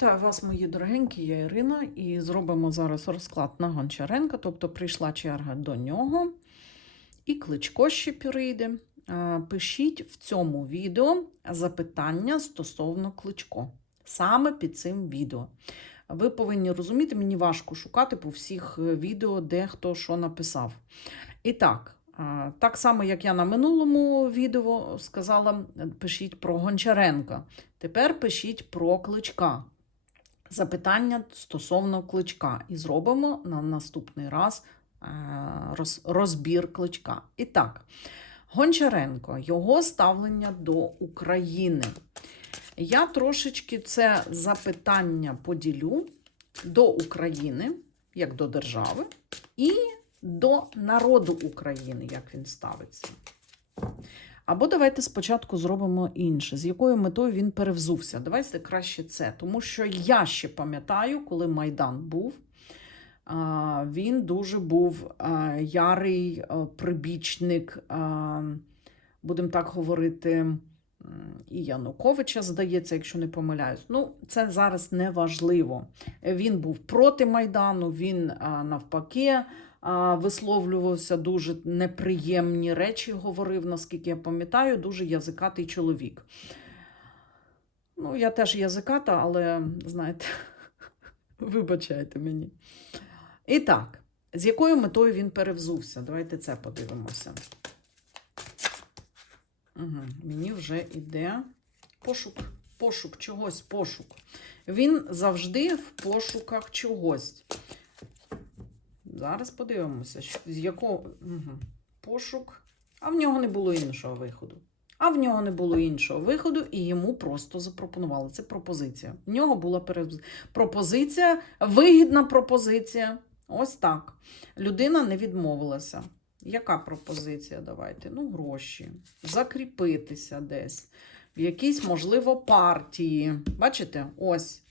Вітаю вас, мої дорогенькі, я Ірина, і зробимо зараз розклад на Гончаренка, тобто прийшла черга до нього, і кличко ще прийде. Е, Пишіть в цьому відео запитання стосовно кличко, саме під цим відео. Ви повинні розуміти, мені важко шукати по всіх е, відео, де хто що написав. І так, так само, як я на минулому відео сказала, пишіть про Гончаренка. Тепер пишіть про кличка. Запитання стосовно кличка. І зробимо на наступний раз е, розбір кличка. І так, Гончаренко, його ставлення до України. Я трошечки це запитання поділю до України, як до держави, і до народу України, як він ставиться. Або давайте спочатку зробимо інше, з якою метою він перевзувся. Давайте краще це. Тому що я ще пам'ятаю, коли Майдан був, він дуже був ярий прибічник, будемо так говорити, і Януковича, здається, якщо не помиляюсь. Ну, це зараз не важливо. Він був проти Майдану, він навпаки висловлювався дуже неприємні речі, говорив, наскільки я пам'ятаю, дуже язикатий чоловік. Ну, я теж язиката, але, знаєте, вибачайте мені. І так, з якою метою він перевзувся? Давайте це подивимося. Угу. Мені вже йде пошук, пошук чогось, пошук. Він завжди в пошуках чогось. Зараз подивимося, з якого угу. пошук. А в нього не було іншого виходу. А в нього не було іншого виходу, і йому просто запропонували. Це пропозиція. В нього була перез- пропозиція, вигідна пропозиція. Ось так. Людина не відмовилася. Яка пропозиція? Давайте? Ну, гроші. Закріпитися десь. В якійсь, можливо, партії. Бачите? Ось.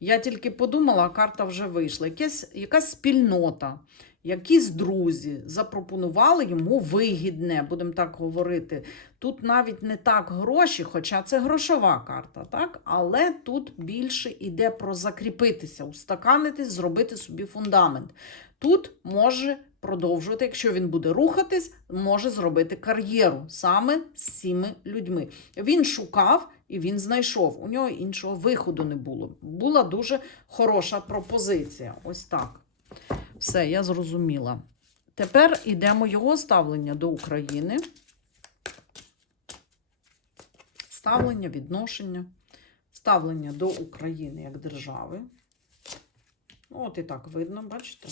Я тільки подумала, карта вже вийшла. Якась, якась спільнота, якісь друзі запропонували йому вигідне, будемо так говорити. Тут навіть не так гроші, хоча це грошова карта, так? але тут більше йде про закріпитися, устаканитись, зробити собі фундамент. Тут може продовжувати, якщо він буде рухатись, може зробити кар'єру саме з цими людьми. Він шукав і він знайшов. У нього іншого виходу не було. Була дуже хороша пропозиція. Ось так. Все, я зрозуміла. Тепер йдемо його ставлення до України. Ставлення, відношення, ставлення до України як держави. Ну, От і так видно, бачите?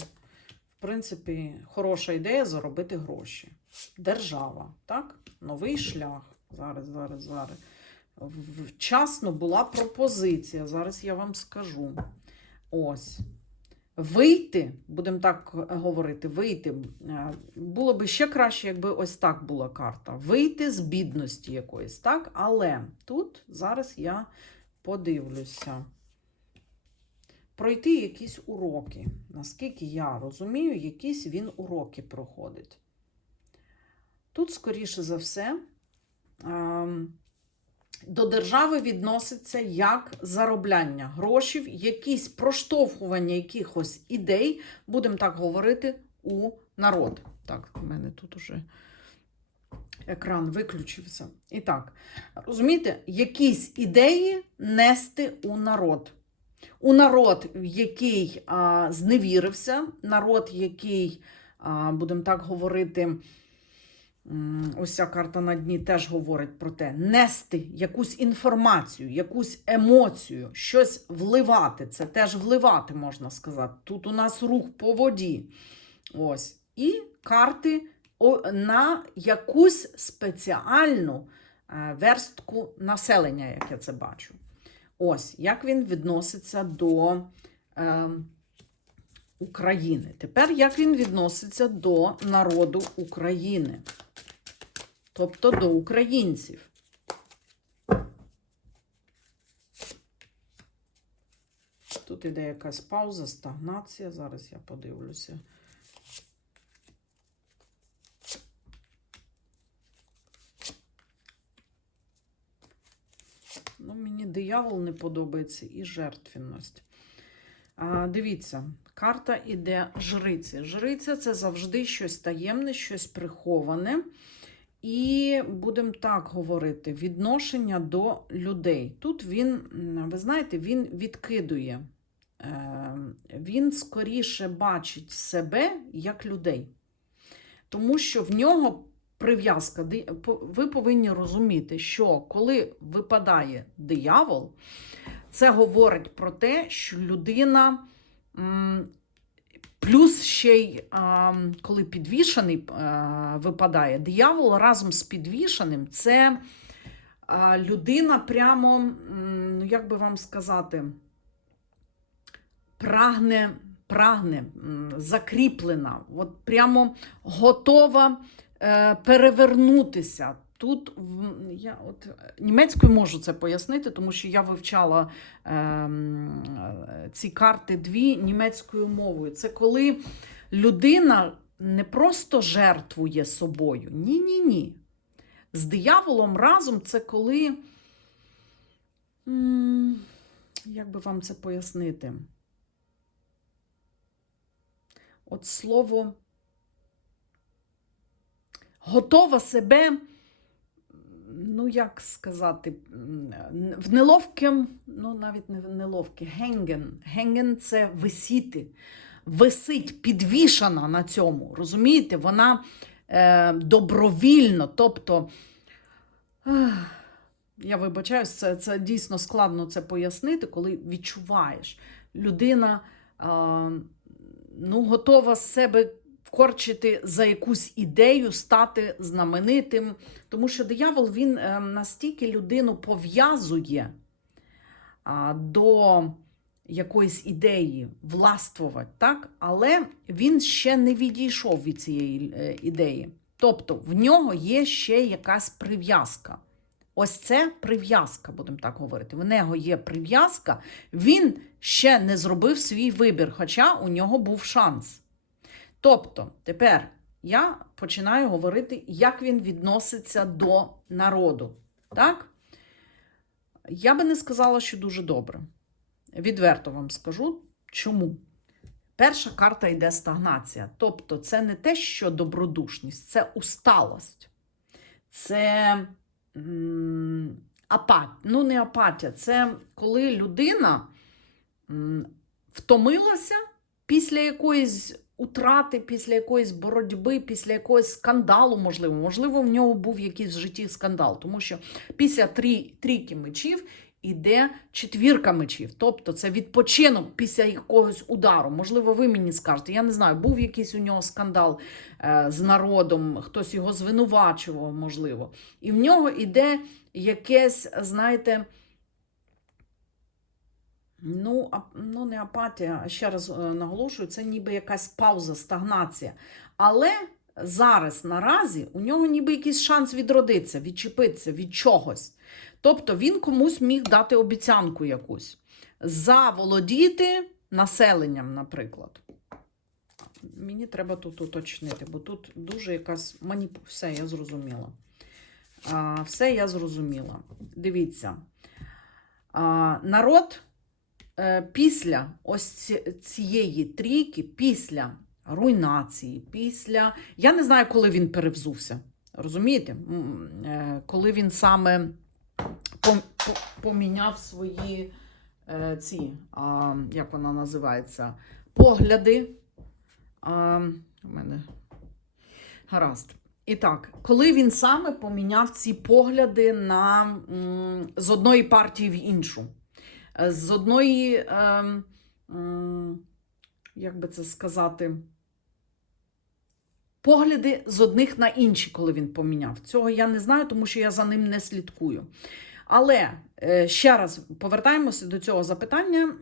Принципі, хороша ідея заробити гроші. Держава, так? Новий шлях. Зараз, зараз, зараз. Вчасно була пропозиція. Зараз я вам скажу. Ось. Вийти, будемо так говорити, вийти. е, Було би ще краще, якби ось так була карта. Вийти з бідності якоїсь, так? Але тут зараз я подивлюся. Пройти якісь уроки. Наскільки я розумію, якісь він уроки проходить. Тут, скоріше за все, ем, до держави відноситься як заробляння грошей, якісь проштовхування якихось ідей, будемо так говорити, у народ. Так, в мене тут уже екран виключився. І так, розумієте, якісь ідеї нести у народ. У народ, який а, зневірився, народ, який, а, будемо так говорити, Ось ця карта на дні теж говорить про те, нести якусь інформацію, якусь емоцію, щось вливати. Це теж вливати, можна сказати. Тут у нас рух по воді. Ось. І карти на якусь спеціальну е, верстку населення, як я це бачу. Ось, як він відноситься до е, України. Тепер як він відноситься до народу України тобто до українців. Тут іде якась пауза, стагнація. Зараз я подивлюся. Ну, мені диявол не подобається, і жертвенність. А, дивіться, карта іде жриці. Жриця це завжди щось таємне, щось приховане. І будемо так говорити: відношення до людей. Тут він, ви знаєте, він відкидує. Е, Він скоріше бачить себе як людей. Тому що в нього прив'язка. Ви повинні розуміти, що коли випадає диявол, це говорить про те, що людина. Плюс ще й коли підвішений випадає, диявол разом з підвішеним це людина прямо, ну як би вам сказати, прагне, прагне, закріплена, от прямо готова перевернутися. Тут я от е, німецькою можу це пояснити, тому що я вивчала е, ці карти дві німецькою мовою. Це коли людина не просто жертвує собою. Ні, ні, ні. З дияволом разом це коли. Як би вам це пояснити? От слово готова себе, ну як сказати, в неловким, ну навіть не в неловке, генген. Генген це висіти, висить, підвішана на цьому. Розумієте? Вона е, добровільно, тобто. Я вибачаюсь, це, це дійсно складно це пояснити, коли відчуваєш, людина е, ну, готова себе корчити за якусь ідею, стати знаменитим. Тому що диявол він е, настільки людину пов'язує до якоїсь ідеї властвувати, так? але він ще не відійшов від цієї е, ідеї. Тобто в нього є ще якась прив'язка. Ось це прив'язка, будемо так говорити. В нього є прив'язка, він ще не зробив свій вибір, хоча у нього був шанс. Тобто, тепер я починаю говорити, як він відноситься до народу. Так? Я би не сказала, що дуже добре. Відверто вам скажу, чому. Перша карта йде стагнація. Тобто, це не те, що добродушність, це усталость. Це м, апат... ну, не апатія, це коли людина втомилася після якоїсь утрати, після якоїсь боротьби, після якогось скандалу, можливо. Можливо, в нього був якийсь в житті скандал, тому що після трі, трійки мечів іде четвірка мечів. Тобто це відпочинок після якогось удару. Можливо, ви мені скажете, я не знаю, був якийсь у нього скандал е, з народом, хтось його звинувачував, можливо. І в нього іде якесь, знаєте, Ну, а, ну, не апатія, ще раз е, наголошую, це ніби якась пауза, стагнація. Але зараз, наразі, у нього ніби якийсь шанс відродитися, відчепитися від чогось. Тобто він комусь міг дати обіцянку якусь. Заволодіти населенням, наприклад. Мені треба тут уточнити, бо тут дуже якась маніпу... Все, я зрозуміла. А, все я зрозуміла. Дивіться. А, народ після ось цієї трійки, після руйнації, після. Я не знаю, коли він перевзувся. Розумієте? Е, Коли він саме поміняв свої е, ці, як вона називається, погляди. У мене гаразд. І так, коли він саме поміняв ці погляди на, з одної партії в іншу, Е, з одної, ем, як би це сказати, погляди з одних на інші, коли він поміняв. Цього я не знаю, тому що я за ним не слідкую. Але е, ще раз повертаємося до цього запитання.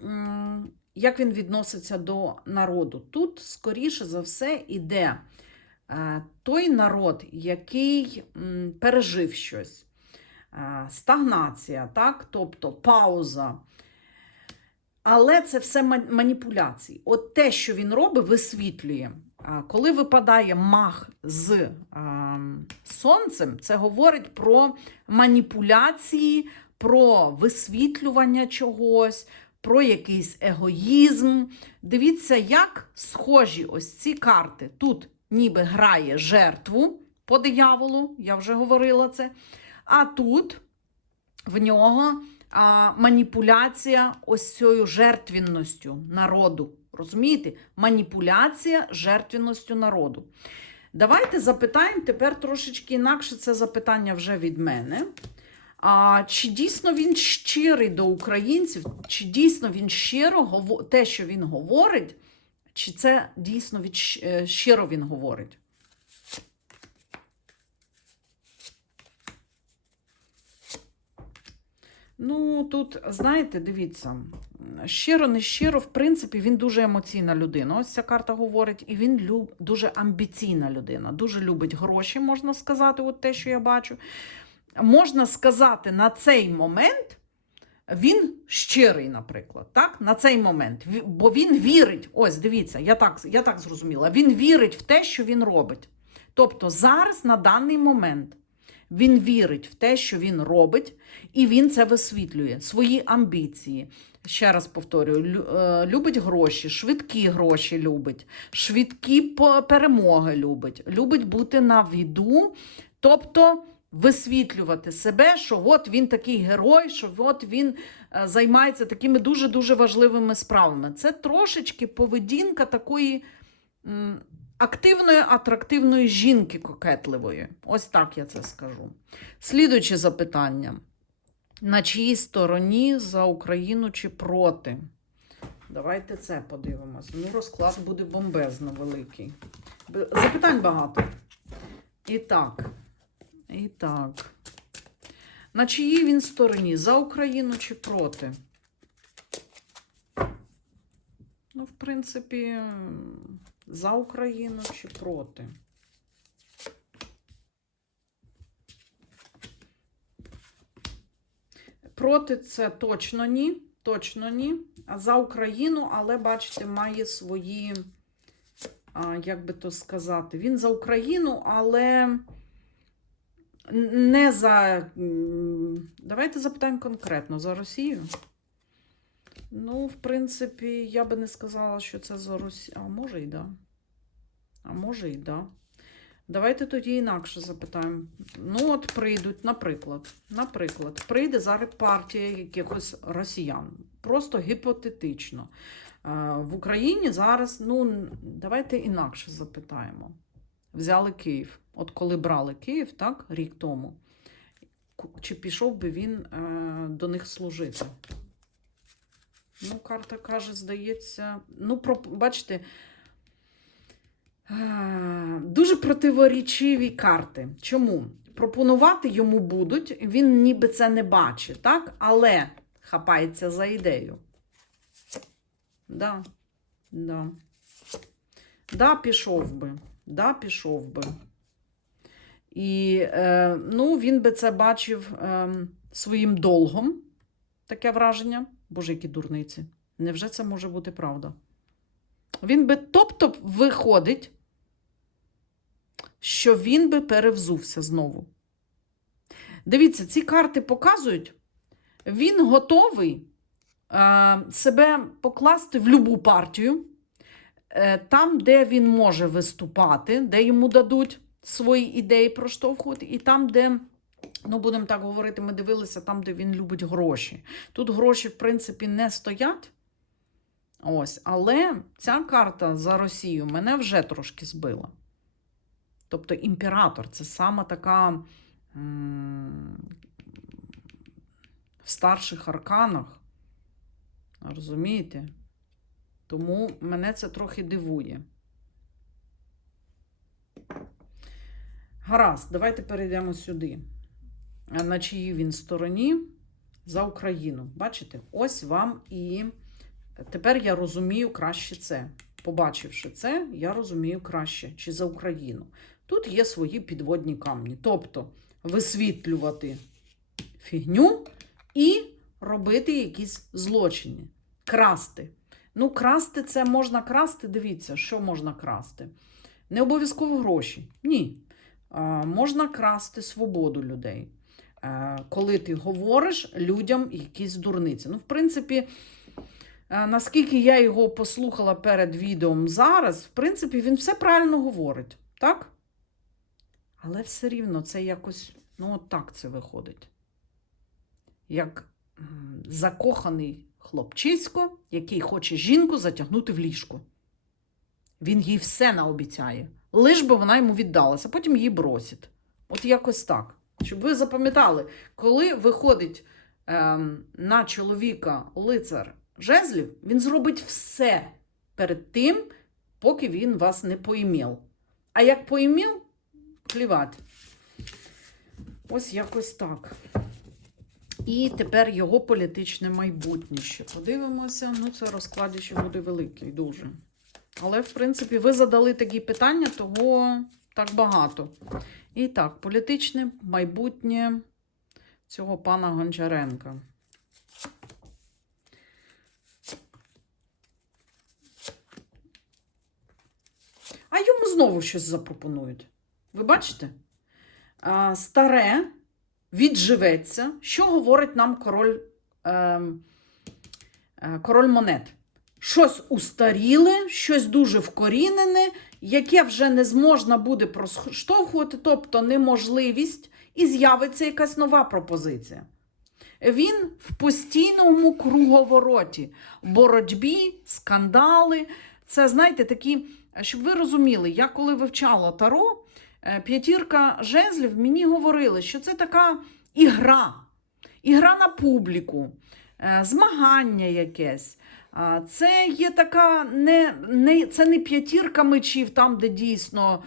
Як він відноситься до народу? Тут, скоріше за все, іде е, той народ, який пережив щось. Е, Стагнація, так? тобто пауза. Але це все маніпуляції. От те, що він робить, висвітлює. Коли випадає мах з а, сонцем, це говорить про маніпуляції, про висвітлювання чогось, про якийсь егоїзм. Дивіться, як схожі ось ці карти. Тут ніби грає жертву по дияволу, я вже говорила це. А тут в нього а, маніпуляція ось цією жертвенністю народу. Розумієте? Маніпуляція жертвенністю народу. Давайте запитаємо тепер трошечки інакше це запитання вже від мене. А, Чи дійсно він щирий до українців? Чи дійсно він щиро те, що він говорить, чи це дійсно від е, щиро він говорить? Ну, тут, знаєте, дивіться, щиро, не щиро, в принципі, він дуже емоційна людина. Ось ця карта говорить, і він люб, дуже амбіційна людина, дуже любить гроші, можна сказати, от те, що я бачу. Можна сказати, на цей момент він щирий, наприклад, так? На цей момент. Бо він вірить, ось дивіться, я так, я так зрозуміла, він вірить в те, що він робить. Тобто зараз, на даний момент, він вірить в те, що він робить, і він це висвітлює, свої амбіції. Ще раз повторюю, е, любить гроші, швидкі гроші любить, швидкі перемоги любить, любить бути на віду, тобто висвітлювати себе, що от він такий герой, що от він е, займається такими дуже-дуже важливими справами. Це трошечки поведінка такої активної, атрактивної жінки кокетливої. Ось так я це скажу. Слідуюче запитання. На чиїй стороні за Україну чи проти? Давайте це подивимося. Ну, розклад буде бомбезно великий. Запитань багато. І так. І так. На чиїй він стороні? За Україну чи проти? Ну, в принципі, за Україну чи проти? Проти це точно ні. Точно ні. А за Україну, але, бачите, має свої, а, як би то сказати, він за Україну, але не за. Давайте запитаємо конкретно за Росію. Ну, в принципі, я би не сказала, що це за Росію. А може і да. А може і да. Давайте тоді інакше запитаємо. Ну, от прийдуть, наприклад, наприклад, прийде зараз партія якихось росіян. Просто гіпотетично. Е, В Україні зараз, ну, давайте інакше запитаємо. Взяли Київ. От коли брали Київ, так, рік тому, чи пішов би він е, до них служити? Ну, карта каже, здається, ну, про, бачите, е, дуже противорічиві карти. Чому? Пропонувати йому будуть, він ніби це не бачить, так? Але хапається за ідею. Да, да. Да, пішов би. Да, пішов би. І е, ну, він би це бачив е, своїм долгом, таке враження. Боже, які дурниці. Невже це може бути правда? Він би, тобто, виходить, що він би перевзувся знову. Дивіться, ці карти показують, він готовий себе покласти в любу партію, е, там, де він може виступати, де йому дадуть свої ідеї проштовхувати, і там, де, ну, будемо так говорити, ми дивилися, там, де він любить гроші. Тут гроші, в принципі, не стоять. Ось, але ця карта за Росію мене вже трошки збила. Тобто імператор це саме така в старших арканах. Розумієте? Тому мене це трохи дивує. Гаразд, давайте перейдемо сюди. На чиїй він стороні за Україну. Бачите? Ось вам і тепер я розумію краще це. Побачивши це, я розумію краще, чи за Україну. Тут є свої підводні камні. Тобто висвітлювати фігню і робити якісь злочини, красти. Ну, красти це можна красти. Дивіться, що можна красти. Не обов'язково гроші. Ні. А, можна красти свободу людей. Е, коли ти говориш людям якісь дурниці. Ну, в принципі, е, наскільки я його послухала перед відео зараз, в принципі, він все правильно говорить, так? Але все рівно це якось, ну, от так це виходить. Як закоханий хлопчисько, який хоче жінку затягнути в ліжко. Він їй все наобіцяє, лиш би вона йому віддалася, потім її бросить. От якось так. Щоб ви запам'ятали, коли виходить ем, на чоловіка лицар жезлів, він зробить все перед тим, поки він вас не поімів. А як поімів, плівати. Ось якось так. І тепер його політичне майбутнє подивимося. Ну, це розклад ще буде великий, дуже. Але, в принципі, ви задали такі питання, того так багато. І так, політичне майбутнє цього пана Гончаренка. А йому знову щось запропонують. Ви бачите? А, старе відживеться. Що говорить нам король, е, е, король монет? Щось устаріле, щось дуже вкорінене, яке вже не зможна буде проштовхувати, тобто неможливість, і з'явиться якась нова пропозиція. Він в постійному круговороті, боротьбі, скандали. Це, знаєте, такі, щоб ви розуміли, я коли вивчала таро, е, п'ятірка жезлів мені говорили, що це така ігра, ігра на публіку, е, змагання якесь. Це є така, не, не, це не п'ятірка мечів, там, де дійсно,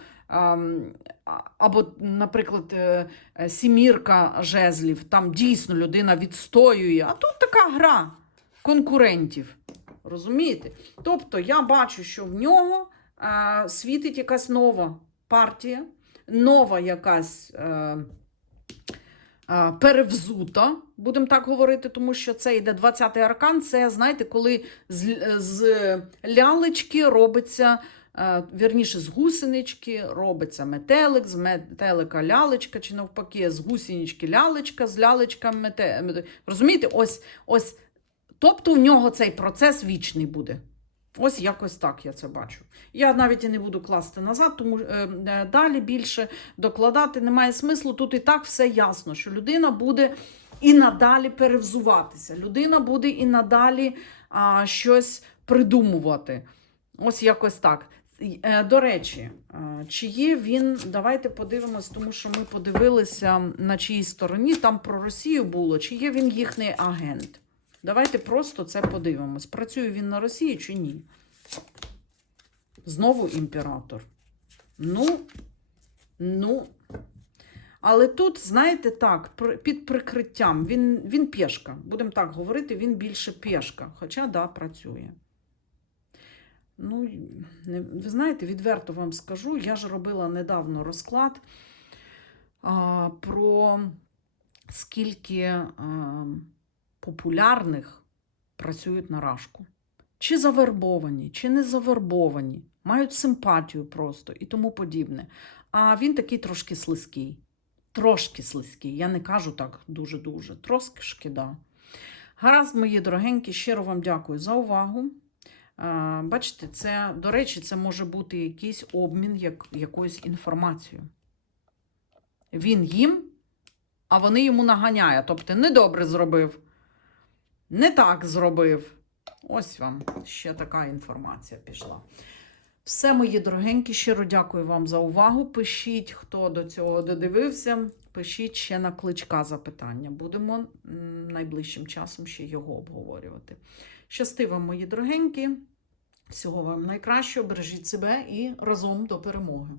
або, наприклад, е, е, сімірка жезлів, там дійсно людина відстоює. А тут така гра конкурентів. Розумієте? Тобто я бачу, що в нього е, світить якась нова партія, нова якась. Е, Перевзута, будемо так говорити, тому що це йде 20-й аркан. Це, знаєте, коли з, з лялечки робиться, е, вірніше, з гусенички робиться метелик, з метелика лялечка, чи навпаки, з гусенички лялечка, з лялечка мете. мете- Розумієте, ось, ось. Тобто у нього цей процес вічний буде. Ось якось так я це бачу. Я навіть і не буду класти назад, тому е, е, далі більше докладати немає смислу. Тут і так все ясно, що людина буде і надалі перевзуватися. Людина буде і надалі а, щось придумувати. Ось якось так. Е, До речі, е, чи є він, давайте подивимось, тому що ми подивилися на чиїй стороні, там про Росію було, чи є він їхній агент. Давайте просто це подивимось. Працює він на Росії чи ні? Знову імператор. Ну, ну. Але тут, знаєте, так, під прикриттям він, він пішка. Будемо так говорити, він більше пішка. Хоча, да, працює. Ну, не, ви знаєте, відверто вам скажу, я ж робила недавно розклад а, про скільки а, популярних працюють на рашку. Чи завербовані, чи не завербовані, мають симпатію просто і тому подібне. А він такий трошки слизький. Трошки слизький. Я не кажу так дуже-дуже. Трошки, да. Гаразд, мої дорогенькі, щиро вам дякую за увагу. Бачите, це, до речі, це може бути якийсь обмін як, якоюсь інформацією. Він їм, а вони йому наганяють. Тобто, недобре зробив, не так зробив. Ось вам ще така інформація пішла. Все, мої дорогенькі, щиро дякую вам за увагу. Пишіть, хто до цього додивився. Пишіть ще на кличка запитання. Будемо найближчим часом ще його обговорювати. Щасти вам, мої дорогенькі. Всього вам найкращого, бережіть себе і разом до перемоги.